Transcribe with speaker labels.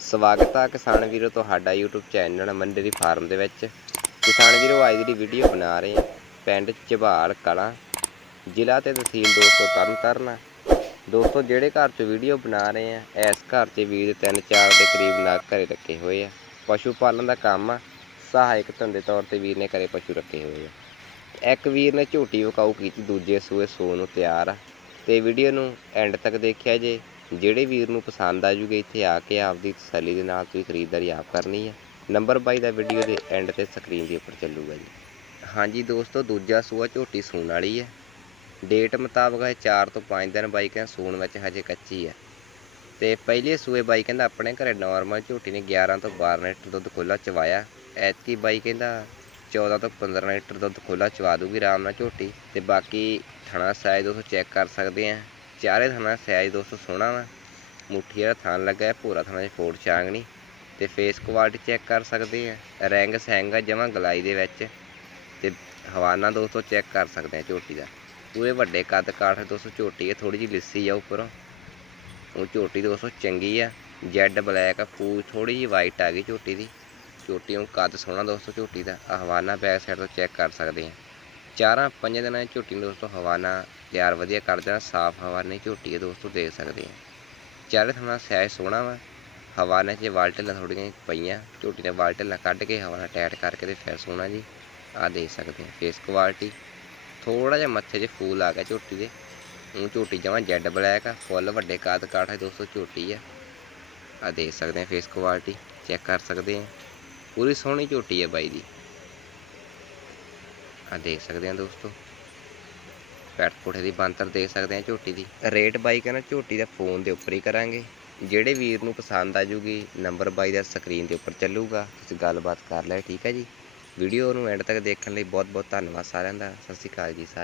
Speaker 1: ਸਵਾਗਤ ਆ ਕਿਸਾਨ ਵੀਰੋ ਤੁਹਾਡਾ YouTube ਚੈਨਲ ਮੰਡਰੀ ਫਾਰਮ ਦੇ ਵਿੱਚ। ਕਿਸਾਨ ਵੀਰੋ, ਅੱਜ ਦੀ ਵੀਡੀਓ ਬਣਾ ਰਹੇ ਹਾਂ ਪਿੰਡ ਝਬਾਲ ਕਲਾਂ, ਜ਼ਿਲ੍ਹਾ ਤੇ ਤਹਿਸੀਲ ਦੋਸਤੋ ਤਰਨਤਾਰਨ। ਆ। ਦੋਸਤੋ, ਜਿਹੜੇ ਘਰ 'ਚ ਵੀਡੀਓ ਬਣਾ ਰਹੇ ਆ ਇਸ ਘਰ 'ਚ ਵੀਰ ਦੇ ਤਿੰਨ ਚਾਰ ਦੇ ਕਰੀਬ ਨਗ ਘਰੇ ਰੱਖੇ ਹੋਏ ਆ। ਪਸ਼ੂ ਪਾਲਣ ਦਾ ਕੰਮ ਆ, ਸਹਾਇਕ ਧੰਦੇ ਤੌਰ ਤੇ ਵੀਰ ਨੇ ਘਰੇ ਪਸ਼ੂ ਰੱਖੇ ਹੋਏ ਆ। ਇੱਕ ਵੀਰ ਨੇ ਝੋਟੀ ਵਿਕਾਊ ਕੀਤੀ, ਦੂਜੇ ਸੂਏ ਸੋ ਨੂੰ ਤਿਆਰ ਆ। ਤੇ ਵੀਡੀਓ ਨੂੰ ਐਂਡ ਤੱਕ ਦੇਖਿਆ ਜੇ। ਜਿਹੜੇ ਵੀਰ ਨੂੰ ਪਸੰਦ ਆ ਜੂਗੇ, ਇੱਥੇ ਆ ਕੇ ਆਪਦੀ ਤਸੱਲੀ ਦੇ ਨਾਲ ਤੁਸੀਂ ਖਰੀਦਦਾਰੀ ਆਪ ਕਰਨੀ ਹੈ ਨੰਬਰ ਬਾਈ ਦਾ ਵੀਡੀਓ ਦੇ ਐਂਡ ਤੇ ਸਕਰੀਨ ਦੇ ਉੱਪਰ ਚੱਲੂਗਾ ਜੀ। ਹਾਂਜੀ ਦੋਸਤੋ, ਦੂਜਾ ਸੂਆ ਝੋਟੀ ਸੂਣ ਵਾਲੀ ਹੈ ਡੇਟ ਮੁਤਾਬਕ ਹੈ 4 ਤੋਂ 5 ਦਿਨ ਬਾਈ ਕਹਿੰਦਾ ਸੂਣ ਵਿੱਚ ਹਜੇ ਕੱਚੀ ਹੈ ਤੇ ਪਹਿਲੇ ਸੂਏ ਬਾਈ ਕਹਿੰਦਾ ਆਪਣੇ ਘਰੇ ਨਾਰਮਲ ਝੋਟੀ ਨੇ 11 ਤੋਂ 12 ਲੀਟਰ ਦੁੱਧ ਖੁੱਲਾ ਚਵਾਇਆ। ਐਤਕੀ ਬਾਈ ਕਹਿੰਦਾ 14 ਤੋਂ 15 ਲੀਟਰ ਦੁੱਧ ਖੁੱਲਾ ਚਵਾ ਦੂਗੀ ਆਰਾਮ ਨਾਲ ਝੋਟੀ। ਤੇ ਬਾਕੀ ਥਣਾ ਸਾਈਜ਼ ਦੋਸਤੋ ਚੈੱਕ ਕਰ ਸਕਦੇ ਆ। ਚਾਰੇ ਥਾਣਾ ਸਾਈਜ਼ ਦੋਸਤੋ ਸੋਹਣਾ ਵਾ। ਮੁੱਠੀ ਵਾਲਾ ਥਾਣ ਲੱਗਾ ਹੈ, ਭੂਰਾ ਥਣਾ 'ਚ ਫੋੜ ਚਾਂਗਣੀ। ਤੇ ਫੇਸ ਕੁਆਲਿਟੀ ਚੈੱਕ ਕਰ ਸਕਦੇ ਆ। ਰੈਂਗ ਸੈਂਗ ਆ ਜਮਾਂ ਗਲਾਈ ਦੇ ਵਿੱਚ। ਤੇ ਹਵਾਨਾ ਦੋਸਤੋ ਚੈੱਕ ਕਰ ਸਕਦੇ ਆ ਝੋਟੀ ਦਾ। ਪੂਰੇ ਵੱਡੇ ਕੱਦ ਕਾਠ ਦੋਸਤੋ, ਝੋਟੀ ਹੈ ਥੋੜੀ ਜਿਹੀ ਲਿੱਸੀ ਆ ਉੱਪਰੋਂ। ਉਹ ਝੋਟੀ ਦੋਸਤੋ ਚੰਗੀ ਆ। ਜੈਡ ਬਲੈਕ ਆ ਪੂਛ ਥੋੜੀ ਜਿਹੀ ਵਾਈਟ ਆ ਗਈ ਝੋਟੀ ਦੀ। ਝੋਟੀ ਨੂੰ ਕੱਦ ਸੋਹਣਾ ਦੋਸਤੋ, ਝੋਟੀ ਦਾ। ਆਹ ਹਵਾਨਾ ਬੈਕ ਸਾਈਡ ਤੋਂ ਚੈੱਕ ਕਰ ਸਕਦੇ ਆ। ਚਾਰਾਂ ਪੰਜਾਂ ਦਿਨਾਂ 'ਚ ਝੋਟੀ ਨੂੰ ਦੋਸਤੋ ਹਵਾ ਨਾਲ ਤਿਆਰ ਵਧੀਆ ਕਰ ਦੇਣਾ ਸਾਫ਼ ਹਵਾ ਹਵਾਨੇ ਝੋਟੀ ਹੈ ਦੋਸਤੋ ਦੇਖ ਸਕਦੇ ਆ ਚਾਰੇ ਥਣਾ ਸਾਈਜ਼ ਸੋਹਣਾ ਵਾ ਹਵਾਨੇ 'ਚ ਵਾਲਟਲਾਂ ਥੋੜੀਆਂ ਪਈਆਂ, ਝੋਟੀ ਨੇ ਵਾਲਟਲਾਂ ਕੱਢ ਕੇ ਹਵਾ ਨਾਲ ਟਾਈਟ ਕਰਕੇ ਤੇ ਫਿਰ ਸੋਹਣਾ ਜੀ ਆ ਦੇਖ ਸਕਦੇ ਆ ਫੇਸ ਕੁਆਲਿਟੀ ਥੋੜਾ ਜਿਹਾ ਮੱਥੇ 'ਚ ਫੂਲ ਆ ਗਿਆ ਝੋਟੀ ਦੇ ਉਹ ਝੋਟੀ ਜਮਾਂ ਜੈਡ ਬਲੈਕ ਆ, ਫੁੱਲ ਵੱਡੇ ਕਾਦ ਕਾਠ ਹੈ ਦੋਸਤੋ ਝੋਟੀ ਆ। ਆ ਦੇਖ ਸਕਦੇ ਆ ਫੇਸ ਕੁਆਲਿਟੀ ਚੈੱਕ ਕਰ ਸਕਦੇ ਆ ਪੂਰੀ ਸੋਹਣੀ ਝੋਟੀ ਹੈ ਬਾਈ ਦੀ। ਆ ਦੇਖ ਸਕਦੇ ਆ ਦੋਸਤੋ। ਪੈਟ ਕੋਠੇ ਦੀ ਬੰਤਰ ਦੇਖ ਸਕਦੇ ਆ ਝੋਟੀ ਦੀ। ਰੇਟ ਬਾਈ ਕਹਿੰਦਾ ਝੋਟੀ ਦਾ ਫੋਨ ਦੇ ਉੱਪਰ ਹੀ ਕਰਾਂਗੇ। ਜਿਹੜੇ ਵੀਰ ਨੂੰ ਪਸੰਦ ਆ ਜੂਗੀ, ਨੰਬਰ ਬਾਈ ਦਾ ਸਕਰੀਨ ਦੇ ਉੱਪਰ ਚੱਲੂਗਾ। ਤੁਸੀਂ ਗੱਲਬਾਤ ਕਰ ਲੈ, ਠੀਕ ਹੈ ਜੀ। ਵੀਡੀਓ ਨੂੰ ਐਂਡ ਤੱਕ ਦੇਖਣ ਲਈ ਬਹੁਤ ਬਹੁਤ ਧੰਨਵਾਦ ਸਾਰਿਆਂ ਦਾ। ਸਤਿ ਸ਼੍ਰੀ ਅਕਾਲ ਜੀ ਸਾਰੇ